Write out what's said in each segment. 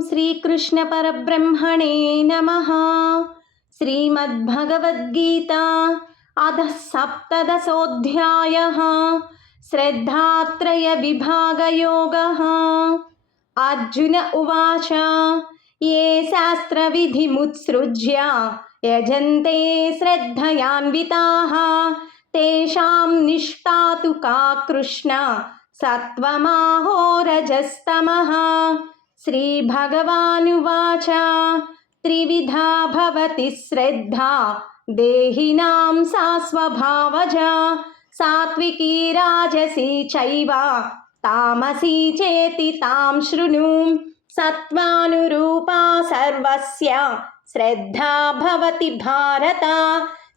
श्रीकृष्णपरब्रह्मणे नमः। श्रीमद्भगवद्गीता अधः सप्तदशोऽध्यायः। श्रद्धात्रयविभागयोगः। अर्जुन उवाच ये शास्त्रविधिमुत्सृज्य यजन्ते श्रद्धयान्विताः तेषां निष्ठा तु का कृष्ण सत्त्वमाहो रजस्तमः। श्रीभगवानुवाच त्रिविधा भवति श्रद्धा देहिनां सा स्वभावजा सात्विकी राजसी चैव तामसी चेति तां शृणु। सत्त्वानुरूपा सर्वस्य श्रद्धा भवति भारत।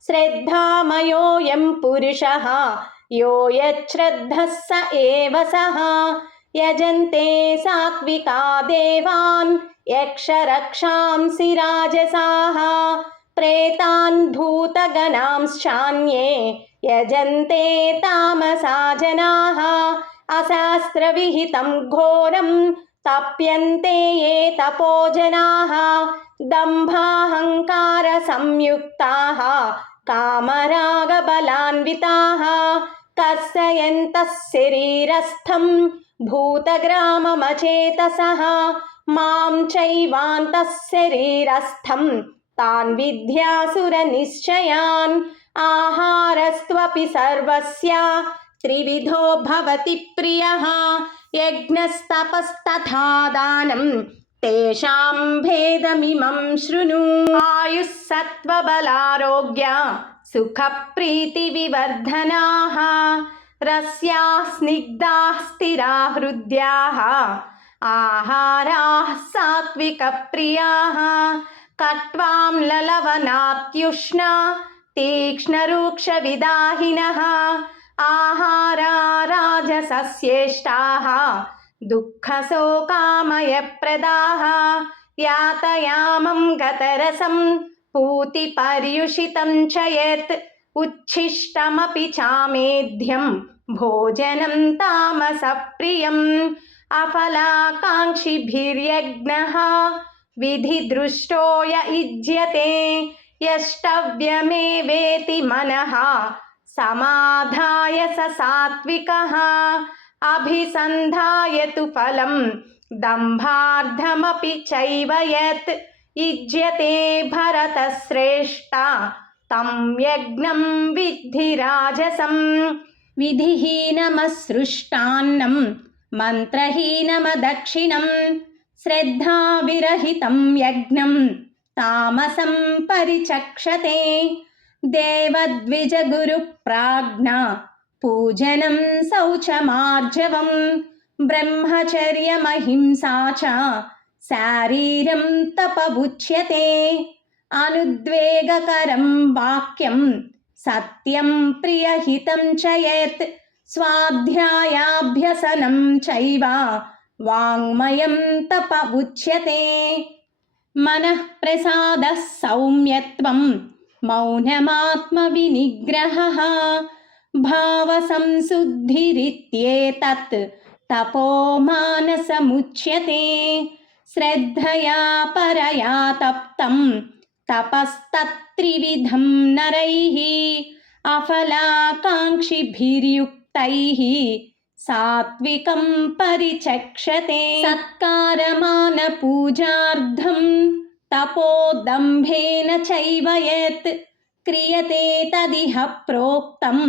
श्रद्धामयोऽयं पुरुषः यो यच्छ्रद्धः स एव सः। यजन्ते सात्विका देवान् यक्षरक्षांसि राजसाः प्रेतान् भूतगणांश्चान्ये यजन्ते तामसा जनाः। अशास्त्रविहितं घोरं तप्यन्ते ये तपो जनाः दम्भाहङ्कारसंयुक्ताः कामरागबलान्विताः कर्षयन्तः शरीरस्थं भूतग्राममचेतसः मां चैवान्तः शरीरस्थं तान् विद्यासुरनिश्चयान्। आहारस्त्वपि सर्वस्य त्रिविधो भवति प्रियः यज्ञस्तपस्तथा दानं तेषां भेदमिमं शृणु। आयुः सत्त्वबलारोग्य सुखप्रीतिविवर्धनाः रस्याः स्निग्धाः स्थिरा हृद्याः आहाराः सात्विकप्रियाः कट्वां ललवनात्युष्णा तीक्ष्णरूक्षविदाहिनः आहारा राजसस्येष्टाः दुःखशोकामयप्रदाः यातयामं गतरसं पूतिपर्युषितं च यत् उच्छिष्टमपि चामेध्यं भोजनं तामसप्रियम्। अफलाकाङ्क्षिभिर्यज्ञः विधिदृष्टो य युज्यते यष्टव्यमेवेति मनः समाधाय स सात्विकः। अभिसन्धाय तु फलं दम्भार्थमपि चैव यत् युज्यते भरतश्रेष्ठ तं यज्ञं विद्धि राजसं। विधिहीनमसृष्टान्नं मन्त्रहीनमदक्षिणं श्रद्धाविरहितं यज्ञं तामसं परिचक्षते। देवद्विजगुरुप्राज्ञा पूजनं शौचमार्जवं ब्रह्मचर्यमहिंसा च शारीरं तपमुच्यते। अनुद्वेगकरं वाक्यं सत्यं प्रियहितं च यत् स्वाध्यायाभ्यसनं चैव वाङ्मयं तपमुच्यते। मनः प्रसादः सौम्यत्वं मौनमात्मविनिग्रहः भावसंशुद्धिरित्येतत् तपो मानसमुच्यते। श्रद्धया परया तप्तं तपस्तत्त्रिविधं नरैः अफलाकाङ्क्षिभिर्युक्तैः सात्विकं परिचक्षते। सत्कारमानपूजार्थं तपोदम्भेन चैव यत् क्रियते तदिह प्रोक्तं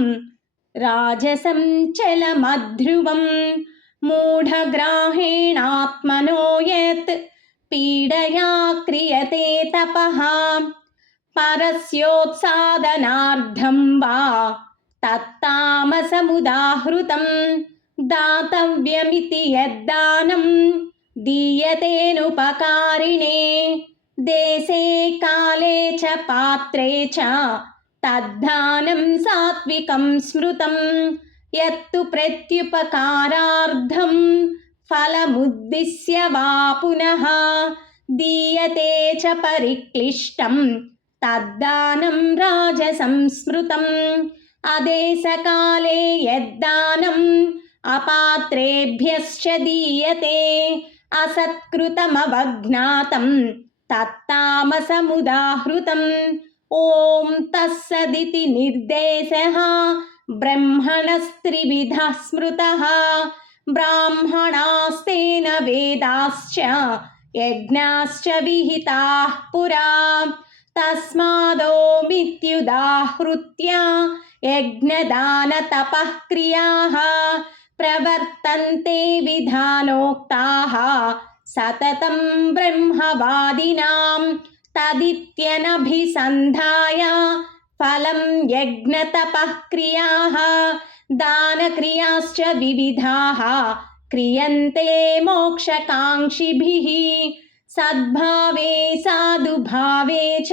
राजसं चलमध्रुवं। मूढग्राहेणात्मनो यत् पीडया क्रियते तपः परस्योत्सादनार्थं वा तत्तामसमुदाहृतं। दातव्यमिति यद्दानं दीयतेनुपकारिणे देशे काले च पात्रे च तद्दानं सात्विकं स्मृतं। यत्तु प्रत्युपकारार्थं फलमुद्दिश्य वा पुनः दीयते च परिक्लिष्टं तद्दानं राजसं स्मृतम्। अदेशकाले यद्दानम् अपात्रेभ्यश्च दीयते असत्कृतमवज्ञातं तत्तामसमुदाहृतम् ॐ तत्सदिति निर्देशः ब्रह्मणस्त्रिविधः स्मृतः ब्राह्मणास्तेन वेदाश्च यज्ञाश्च विहिताः पुरा तस्मादोमित्युदाहृत्य यज्ञदानतपः क्रियाः प्रवर्तन्ते विधानोक्ताः सततं ब्रह्मवादिनां तदित्यनभिसन्धाय फलं यज्ञतपः क्रियाः दानक्रियाश्च विविधाः क्रियन्ते मोक्षकाङ्क्षिभिः सद्भावे साधुभावे च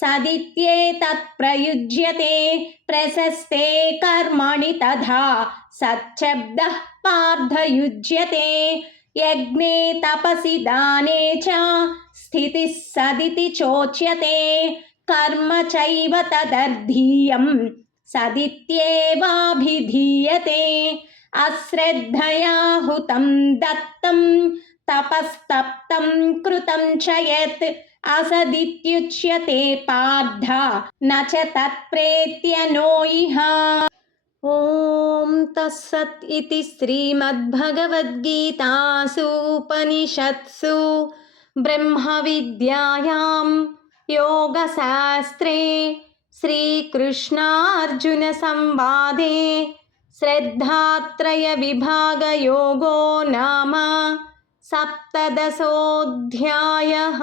सदित्येतत् प्रयुज्यते प्रशस्ते कर्मणि तथा सच्छब्दः पार्थयुज्यते यज्ञे तपसि दाने च स्थितिः सदिति चोच्यते कर्म चैव तदर्थीयं सदित्येवाभिधीयते अश्रद्धया हुतं दत्तं तपस्तप्तं कृतं च यत् असदित्युच्यते पार्थ न च तत्प्रेत्य नो इह ॐ तत्सत् इति श्रीमद्भगवद्गीतासु उपनिषत्सु ब्रह्मविद्यायां योगशास्त्रे श्रीकृष्णार्जुनसंवादे श्रद्धात्रयविभागयोगो नाम सप्तदशोऽध्यायः।